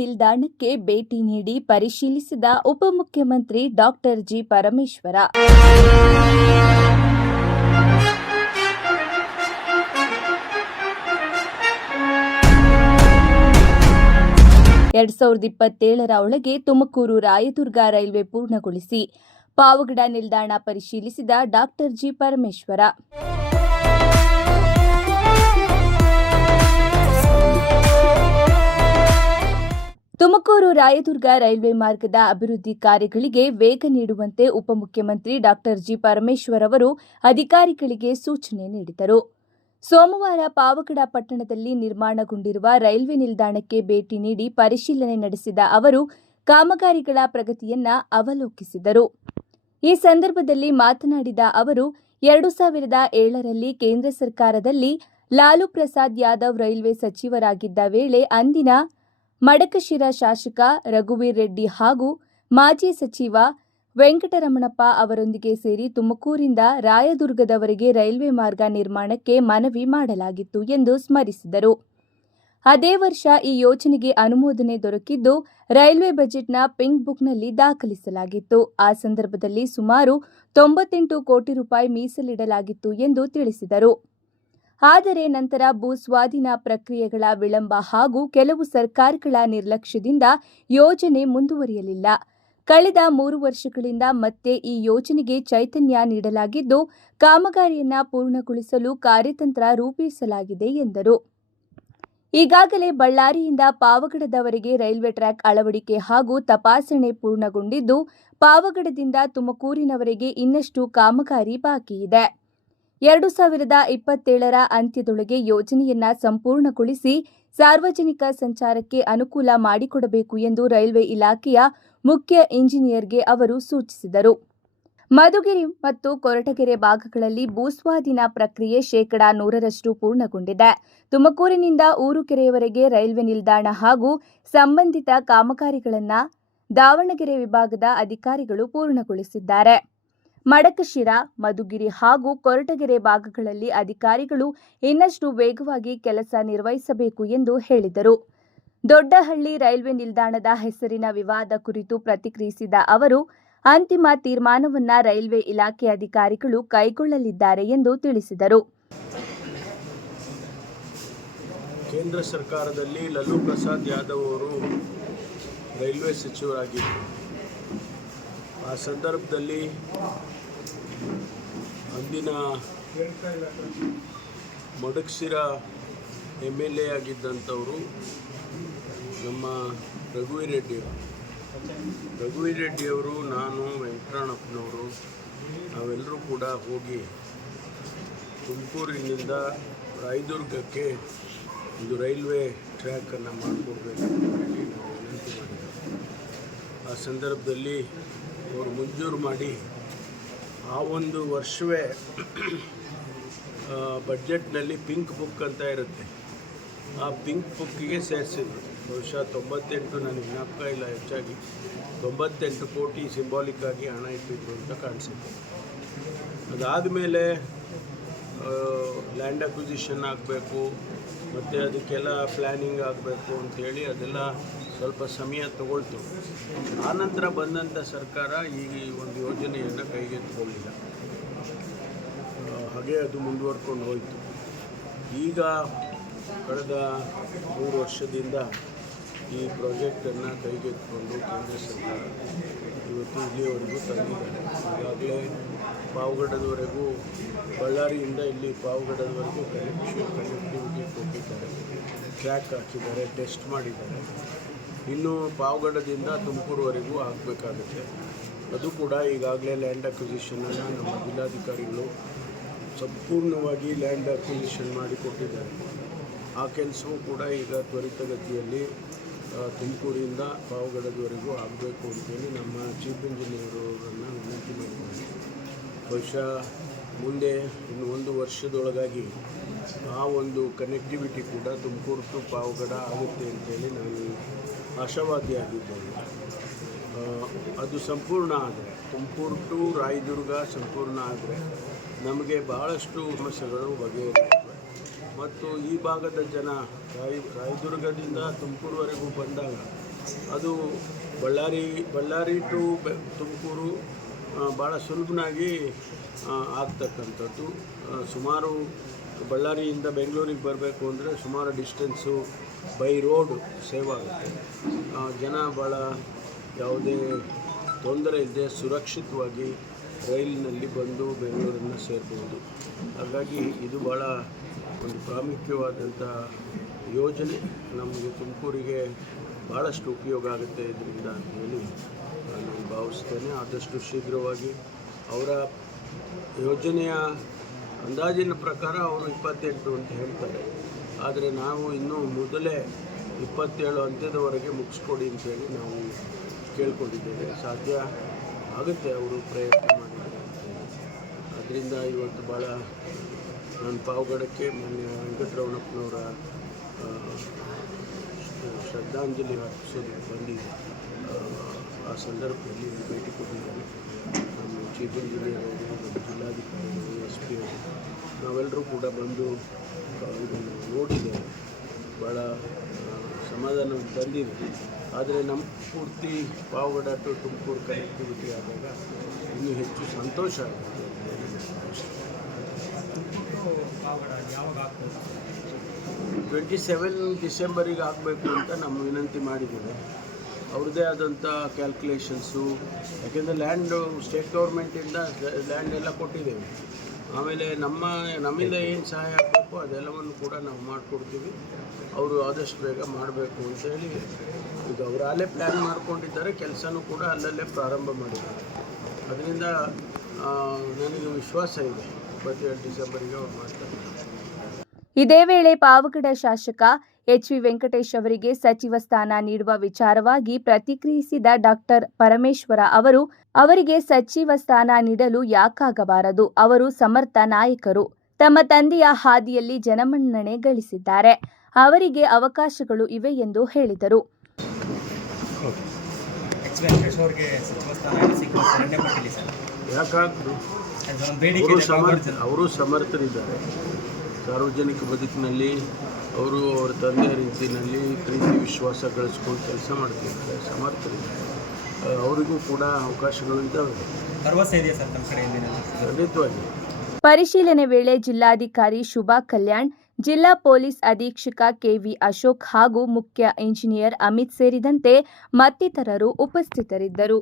ನಿಲ್ದಾಣಕ್ಕೆ ಭೇಟಿ ನೀಡಿ ಪರಿಶೀಲಿಸಿದ ಉಪಮುಖ್ಯಮಂತ್ರಿ ಡಾಕ್ಟರ್ ಜಿ ಪರಮೇಶ್ವರ. ಒಳಗೆ ತುಮಕೂರು ರಾಯದುರ್ಗ ರೈಲ್ವೆ ಪೂರ್ಣಗೊಳಿಸಿ ಪಾವಗಡ ನಿಲ್ದಾಣ ಪರಿಶೀಲಿಸಿದ doctor G Parameshwara. Tumakuru Rayadurga railway ಮಾರ್ಗದ ಅಭಿವೃದ್ಧಿ ಕಾರ್ಯಗಳಿಗೆ ವೇಗ ನೀಡುವಂತೆ ಉಪಮುಖ್ಯಮಂತ್ರಿ ಡಾಕ್ಟರ್ ಜಿ ಪರಮೇಶ್ವರ್ ಅವರು ಅಧಿಕಾರಿಗಳಿಗೆ ಸೂಚನೆ ನೀಡಿದರು. ಸೋಮವಾರ ಪಾವಗಡ ಪಟ್ಟಣದಲ್ಲಿ ನಿರ್ಮಾಣಗೊಂಡಿರುವ ರೈಲ್ವೆ ನಿಲ್ದಾಣಕ್ಕೆ ಭೇಟಿ ನೀಡಿ ಪರಿಶೀಲನೆ ನಡೆಸಿದ ಅವರು ಕಾಮಗಾರಿಗಳ ಪ್ರಗತಿಯನ್ನ ಅವಲೋಕಿಸಿದರು. ಈ ಸಂದರ್ಭದಲ್ಲಿ ಮಾತನಾಡಿದ ಅವರು 2007ರಲ್ಲಿ ಕೇಂದ್ರ ಸರ್ಕಾರದಲ್ಲಿ ಲಾಲು ಪ್ರಸಾದ್ ಯಾದವ್ ರೈಲ್ವೆ ಸಚಿವರಾಗಿದ್ದ ವೇಳೆ ಅಂದಿನ ಮಡಕಶಿರ ಶಾಸಕ ರಘುವೀರ್ ರೆಡ್ಡಿ ಹಾಗೂ ಮಾಜಿ ಸಚಿವ ವೆಂಕಟರಮಣಪ್ಪ ಅವರೊಂದಿಗೆ ಸೇರಿ ತುಮಕೂರಿಂದ ರಾಯದುರ್ಗದವರೆಗೆ ರೈಲ್ವೆ ಮಾರ್ಗ ನಿರ್ಮಾಣಕ್ಕೆ ಮನವಿ ಮಾಡಲಾಗಿತ್ತು ಎಂದು ಸ್ಮರಿಸಿದರು. ಅದೇ ವರ್ಷ ಈ ಯೋಜನೆಗೆ ಅನುಮೋದನೆ ದೊರಕಿದ್ದು ರೈಲ್ವೆ ಬಜೆಟ್ನ ಪಿಂಕ್ ಬುಕ್ನಲ್ಲಿ ದಾಖಲಿಸಲಾಗಿತ್ತು. ಆ ಸಂದರ್ಭದಲ್ಲಿ ಸುಮಾರು 98 ಕೋಟಿ ರೂಪಾಯಿ ಮೀಸಲಿಡಲಾಗಿತ್ತು ಎಂದು ತಿಳಿಸಿದರು. ಆದರೆ ನಂತರ ಭೂ ಸ್ವಾಧೀನ ಪ್ರಕ್ರಿಯೆಗಳ ವಿಳಂಬ ಹಾಗೂ ಕೆಲವು ಸರ್ಕಾರಗಳ ನಿರ್ಲಕ್ಷ್ಯದಿಂದ ಯೋಜನೆ ಮುಂದುವರಿಯಲಿಲ್ಲ. ಕಳೆದ 3 ವರ್ಷಗಳಿಂದ ಮತ್ತೆ ಈ ಯೋಜನೆಗೆ ಚೈತನ್ಯ ನೀಡಲಾಗಿದ್ದು ಕಾಮಗಾರಿಯನ್ನ ಪೂರ್ಣಗೊಳಿಸಲು ಕಾರ್ಯತಂತ್ರ ರೂಪಿಸಲಾಗಿದೆ ಎಂದರು. ಈಗಾಗಲೇ ಬಳ್ಳಾರಿಯಿಂದ ಪಾವಗಡದವರೆಗೆ ರೈಲ್ವೆ ಟ್ರ್ಯಾಕ್ ಅಳವಡಿಕೆ ಹಾಗೂ ತಪಾಸಣೆ ಪೂರ್ಣಗೊಂಡಿದ್ದು ಪಾವಗಡದಿಂದ ತುಮಕೂರಿನವರೆಗೆ ಇನ್ನಷ್ಟು ಕಾಮಗಾರಿ ಬಾಕಿ ಇದೆ. 2027ರ ಅಂತ್ಯದೊಳಗೆ ಯೋಜನೆಯನ್ನ ಸಂಪೂರ್ಣಗೊಳಿಸಿ ಸಾರ್ವಜನಿಕ ಸಂಚಾರಕ್ಕೆ ಅನುಕೂಲ ಮಾಡಿಕೊಡಬೇಕು ಎಂದು ರೈಲ್ವೆ ಇಲಾಖೆಯ ಮುಖ್ಯ ಇಂಜಿನಿಯರ್ಗೆ ಅವರು ಸೂಚಿಸಿದರು. ಮಧುಗಿರಿ ಮತ್ತು ಕೊರಟಗೆರೆ ಭಾಗಗಳಲ್ಲಿ ಭೂಸ್ವಾಧೀನ ಪ್ರಕ್ರಿಯೆ 100% ಪೂರ್ಣಗೊಂಡಿದೆ. ತುಮಕೂರಿನಿಂದ ಊರುಕೆರೆಯವರೆಗೆ ರೈಲ್ವೆ ನಿಲ್ದಾಣ ಹಾಗೂ ಸಂಬಂಧಿತ ಕಾಮಗಾರಿಗಳನ್ನು ದಾವಣಗೆರೆ ವಿಭಾಗದ ಅಧಿಕಾರಿಗಳು ಪೂರ್ಣಗೊಳಿಸಿದ್ದಾರೆ. ಮಡಕಶಿರ, ಮಧುಗಿರಿ ಹಾಗೂ ಕೊರಟಗೆರೆ ಭಾಗಗಳಲ್ಲಿ ಅಧಿಕಾರಿಗಳು ಇನ್ನಷ್ಟು ವೇಗವಾಗಿ ಕೆಲಸ ನಿರ್ವಹಿಸಬೇಕು ಎಂದು ಹೇಳಿದರು. ದೊಡ್ಡಹಳ್ಳಿ ರೈಲ್ವೆ ನಿಲ್ದಾಣದ ಹೆಸರಿನ ವಿವಾದ ಕುರಿತು ಪ್ರತಿಕ್ರಿಯಿಸಿದ ಅವರು, ಅಂತಿಮ ತೀರ್ಮಾನವನ್ನು ರೈಲ್ವೆ ಇಲಾಖೆ ಅಧಿಕಾರಿಗಳು ಕೈಗೊಳ್ಳಲಿದ್ದಾರೆ ಎಂದು ತಿಳಿಸಿದರು. ಕೇಂದ್ರ ಸರ್ಕಾರದಲ್ಲಿ ಲಾಲು ಪ್ರಸಾದ್ ಯಾದವ್ ಅವರು ರೈಲ್ವೆ ಸಚಿವರಾಗಿದ್ದರು. ಆ ಸಂದರ್ಭದಲ್ಲಿ ಅಂದಿನ ಮಡಕಶಿರ MLA ಆಗಿದ್ದಂಥವರು ನಮ್ಮ ರಘುವೀರ್ ರೆಡ್ಡಿಯವರು, ನಾನು, ವೆಂಕಟರಮಣಪ್ಪನವರು ನಾವೆಲ್ಲರೂ ಕೂಡ ಹೋಗಿ ತುಮಕೂರಿನಿಂದ ರಾಯದುರ್ಗಕ್ಕೆ ಒಂದು ರೈಲ್ವೆ ಟ್ರ್ಯಾಕನ್ನು ಮಾಡಿಕೊಡ್ಬೇಕು ಅಂತ ಹೇಳಿ ನಾವು ವಿನಂತಿ ಮಾಡಿದ್ದೇವೆ. ಆ ಸಂದರ್ಭದಲ್ಲಿ ಅವರು ಮಂಜೂರು ಮಾಡಿ ಆ ಒಂದು ವರ್ಷವೇ ಬಡ್ಜೆಟ್ನಲ್ಲಿ ಪಿಂಕ್ ಬುಕ್ ಅಂತ ಇರುತ್ತೆ, ಆ ಪಿಂಕ್ ಬುಕ್ಕಿಗೆ ಸೇರಿಸಿದ್ರು. ಬಹುಶಃ 98, ನನಗೆ ಜ್ಞಾಪಕ ಇಲ್ಲ, ಹೆಚ್ಚಾಗಿ 98 ಕೋಟಿ ಸಿಂಬಾಲಿಕ್ ಆಗಿ ಹಣ ಇಟ್ಟಿದ್ರು ಅಂತ ಕಾಣಿಸುತ್ತೆ. ಅದಾದಮೇಲೆ ಲ್ಯಾಂಡ್ ಅಕ್ವಿಸಿಷನ್ ಆಗಬೇಕು ಮತ್ತು ಅದಕ್ಕೆಲ್ಲ ಪ್ಲ್ಯಾನಿಂಗ್ ಆಗಬೇಕು ಅಂಥೇಳಿ ಅದೆಲ್ಲ ಸ್ವಲ್ಪ ಸಮಯ ತಗೊಳ್ತು. ಆನಂತರ ಬಂದಂಥ ಸರ್ಕಾರ ಈ ಒಂದು ಯೋಜನೆಯನ್ನು ಕೈಗೆತ್ತಿಕೊಳ್ಳಿಲ್ಲ, ಹಾಗೆ ಅದು ಮುಂದುವರ್ಕೊಂಡು ಹೋಯಿತು. ಈಗ ಕಳೆದ 3 ವರ್ಷದಿಂದ ಈ ಪ್ರಾಜೆಕ್ಟನ್ನು ಕೈಗೆತ್ತಿಕೊಂಡು ಕೇಂದ್ರ ಸರ್ಕಾರ ಇವತ್ತು ಇಲ್ಲಿಯವರೆಗೂ ತಂದಿದ್ದಾರೆ. ಈಗಾಗಲೇ ಪಾವಗಡದವರೆಗೂ, ಬಳ್ಳಾರಿಯಿಂದ ಇಲ್ಲಿ ಪಾವಗಡದವರೆಗೂ ಕನೆಕ್ಟಿವಿಟಿ ಕೊಟ್ಟಿದ್ದಾರೆ, ಟ್ರ್ಯಾಕ್ ಹಾಕಿದ್ದಾರೆ, ಟೆಸ್ಟ್ ಮಾಡಿದ್ದಾರೆ. ಇನ್ನು ಪಾವಗಡದಿಂದ ತುಮಕೂರುವರೆಗೂ ಆಗಬೇಕಾಗುತ್ತೆ. ಅದು ಕೂಡ ಈಗಾಗಲೇ ಲ್ಯಾಂಡ್ ಅಕ್ವಿಸಿಷನನ್ನು ನಮ್ಮ ಜಿಲ್ಲಾಧಿಕಾರಿಗಳು ಸಂಪೂರ್ಣವಾಗಿ ಲ್ಯಾಂಡ್ ಅಕ್ವಿಸಿಷನ್ ಮಾಡಿಕೊಟ್ಟಿದ್ದಾರೆ. ಆ ಕೆಲಸವೂ ಕೂಡ ಈಗ ತ್ವರಿತಗತಿಯಲ್ಲಿ ತುಮಕೂರಿಂದ ಪಾವಗಡದವರೆಗೂ ಆಗಬೇಕು ಅಂತೇಳಿ ನಮ್ಮ ಚೀಫ್ ಇಂಜಿನಿಯರವರನ್ನು ವಿನಂತಿ ಮಾಡಿದ್ದಾರೆ. ಬಹುಶಃ ಮುಂದೆ ಇನ್ನು 1 ವರ್ಷದೊಳಗಾಗಿ ಆ ಒಂದು ಕನೆಕ್ಟಿವಿಟಿ ಕೂಡ ತುಮಕೂರು ಟು ಪಾವಗಡ ಆಗುತ್ತೆ ಅಂತೇಳಿ ನಾನು ಆಶಾವಾದಿಯಾಗಿದ್ದೇನೆ. ಅದು ಸಂಪೂರ್ಣ ಆದರೆ, ತುಮಕೂರು ಟು ರಾಯದುರ್ಗ ಸಂಪೂರ್ಣ ಆದರೆ ನಮಗೆ ಬಹಳಷ್ಟು ಸಮಸ್ಯೆಗಳು ಬಗೆಹರಿಯುತ್ತವೆ. ಮತ್ತು ಈ ಭಾಗದ ಜನ ರಾಯದುರ್ಗದಿಂದ ತುಮಕೂರುವರೆಗೂ ಬಂದಾಗ ಅದು ಬಳ್ಳಾರಿ ಟು ತುಮಕೂರು ಭಾಳ ಸುಲಭನಾಗಿ ಆಗ್ತಕ್ಕಂಥದ್ದು. ಸುಮಾರು ಬಳ್ಳಾರಿಯಿಂದ ಬೆಂಗಳೂರಿಗೆ ಬರಬೇಕು ಅಂದರೆ ಸುಮಾರು ಡಿಸ್ಟೆನ್ಸು ಬೈ ರೋಡ್ ಸೇವ್ ಆಗುತ್ತೆ. ಜನ ಭಾಳ ಯಾವುದೇ ತೊಂದರೆ ಇಲ್ಲದೆ ಸುರಕ್ಷಿತವಾಗಿ ರೈಲಿನಲ್ಲಿ ಬಂದು ಬೆಂಗಳೂರನ್ನು ಸೇರ್ಬೋದು. ಹಾಗಾಗಿ ಇದು ಭಾಳ ಒಂದು ಪ್ರಾಮುಖ್ಯವಾದಂಥ ಯೋಜನೆ. ನಮಗೆ ತುಮಕೂರಿಗೆ ಭಾಳಷ್ಟು ಉಪಯೋಗ ಆಗುತ್ತೆ ಇದರಿಂದ ಅಂತೇಳಿ ನಾನು ಭಾವಿಸ್ತೇನೆ. ಆದಷ್ಟು ಶೀಘ್ರವಾಗಿ ಅವರ ಯೋಜನೆಯ ಅಂದಾಜಿನ ಪ್ರಕಾರ ಅವರು 28 ಅಂತ ಹೇಳ್ತಾರೆ. ಆದರೆ ನಾವು ಇನ್ನೂ ಮೊದಲೇ 27 ಅಂತ್ಯದವರೆಗೆ ಮುಗಿಸ್ಕೊಡಿ ಅಂತೇಳಿ ನಾವು ಕೇಳ್ಕೊಂಡಿದ್ದೇವೆ. ಸಾಧ್ಯ ಆಗುತ್ತೆ ಅವರು ಪ್ರಯತ್ನ ಮಾಡಿದ್ದಾರೆ ಅಂತೇಳಿ. ಅದರಿಂದ ಇವತ್ತು ಭಾಳ ನಾನು ಪಾವಗಡಕ್ಕೆ ಮಾನ್ಯ ವೆಂಕಟರಮಣಪ್ಪನವರ ಶ್ರದ್ಧಾಂಜಲಿ ಅರ್ಪಿಸೋದಕ್ಕೆ ಬಂದಿದ್ದೆ. ಆ ಸಂದರ್ಭದಲ್ಲಿ ಭೇಟಿ ಕೊಟ್ಟಿದ್ದಾರೆ. ನಮ್ಮ ಚೀಫ್ ಇಂಜಿನಿಯರ್ ಅವರು, ನಮ್ಮ ಜಿಲ್ಲಾಧಿಕಾರಿಗಳು, SP ಅವರು ನಾವೆಲ್ಲರೂ ಕೂಡ ಬಂದು ಇದನ್ನು ನೋಡಿದ್ದೇವೆ. ಭಾಳ ಸಮಾಧಾನ ತಂದಿದೆ. ಆದರೆ ನಮ್ಮ ಪೂರ್ತಿ ಪಾವಗಡ ಟು ತುಮಕೂರು ಕನೆಕ್ಟಿವಿಟಿ ಆದಾಗ ಇನ್ನೂ ಹೆಚ್ಚು ಸಂತೋಷ ಆಗುತ್ತೆ. 27 ಡಿಸೆಂಬರಿಗೆ ಆಗಬೇಕು ಅಂತ ನಮ್ಮ ವಿನಂತಿ ಮಾಡಿದ್ದೇವೆ. ಅವ್ರದ್ದೇ ಆದಂಥ ಕ್ಯಾಲ್ಕುಲೇಷನ್ಸು, ಯಾಕೆಂದರೆ ಲ್ಯಾಂಡು ಸ್ಟೇಟ್ ಗೌರ್ಮೆಂಟಿಂದ ಲ್ಯಾಂಡ್ ಎಲ್ಲ ಕೊಟ್ಟಿದ್ದೇವೆ. ಆಮೇಲೆ ನಮ್ಮಿಂದ ಏನು ಸಹಾಯ ಆಗಬೇಕು ಅದೆಲ್ಲವನ್ನು ಕೂಡ ನಾವು ಮಾಡಿಕೊಡ್ತೀವಿ. ಅವರು ಆದಷ್ಟು ಬೇಗ ಮಾಡಬೇಕು ಅಂತೇಳಿ ಈಗ ಅವರು ಅಲ್ಲೇ ಪ್ಲ್ಯಾನ್ ಮಾಡ್ಕೊಂಡಿದ್ದಾರೆ. ಕೆಲಸನೂ ಕೂಡ ಅಲ್ಲಲ್ಲೇ ಪ್ರಾರಂಭ ಮಾಡಿದ್ದಾರೆ. ಅದರಿಂದ ನನಗೆ ವಿಶ್ವಾಸ ಇದೆ 27 ಡಿಸೆಂಬರಿಗೆ ಅವ್ರು ಮಾಡ್ತಾರೆ. ಇದೇ ವೇಳೆ ಪಾವಗಡ ಶಾಸಕ HV ವೆಂಕಟೇಶ್ ಅವರಿಗೆ ಸಚಿವ ಸ್ಥಾನ ನೀಡುವ ವಿಚಾರವಾಗಿ ಪ್ರತಿಕ್ರಿಯಿಸಿದ ಡಾಕ್ಟರ್ ಪರಮೇಶ್ವರ ಅವರು, ಅವರಿಗೆ ಸಚಿವ ಸ್ಥಾನ ನೀಡಲು ಯಾಕಾಗಬಾರದು? ಅವರು ಸಮರ್ಥ ನಾಯಕರು. ತಮ್ಮ ತಂದೆಯ ಹಾದಿಯಲ್ಲಿ ಜನಮನ್ನಣೆ ಗಳಿಸಿದ್ದಾರೆ. ಅವರಿಗೆ ಅವಕಾಶಗಳು ಇವೆ ಎಂದು ಹೇಳಿದರು. ಅವರು ಸಮರ್ಥರಿದ್ದಾರೆ. ಸಾರ್ವಜನಿಕ ಬದುಕಿನಲ್ಲಿ ಅವರು ಅವರ ತಂದೆಯ ರೀತಿಯಲ್ಲಿ ಪ್ರೀತಿ ವಿಶ್ವಾಸ ಗಳಿಸ್ಕೊಂಡು ಕೆಲಸ ಮಾಡ್ತಿದ್ದಾರೆ. ಸಮರ್ಥರಿದ್ದಾರೆ. ಅವರಿಗೂ ಕೂಡ ಅವಕಾಶಗಳು ಇದ್ದಾವೆ. ಖಂಡಿತವಾಗಿ. ಪರಿಶೀಲನೆ ವೇಳೆ ಜಿಲ್ಲಾಧಿಕಾರಿ ಶುಭಾ ಕಲ್ಯಾಣ್, ಜಿಲ್ಲಾ ಪೊಲೀಸ್ ಅಧೀಕ್ಷಕ KV ಅಶೋಕ್ ಹಾಗೂ ಮುಖ್ಯ ಇಂಜಿನಿಯರ್ ಅಮಿತ್ ಸೇರಿದಂತೆ ಮತ್ತಿತರರು ಉಪಸ್ಥಿತರಿದ್ದರು.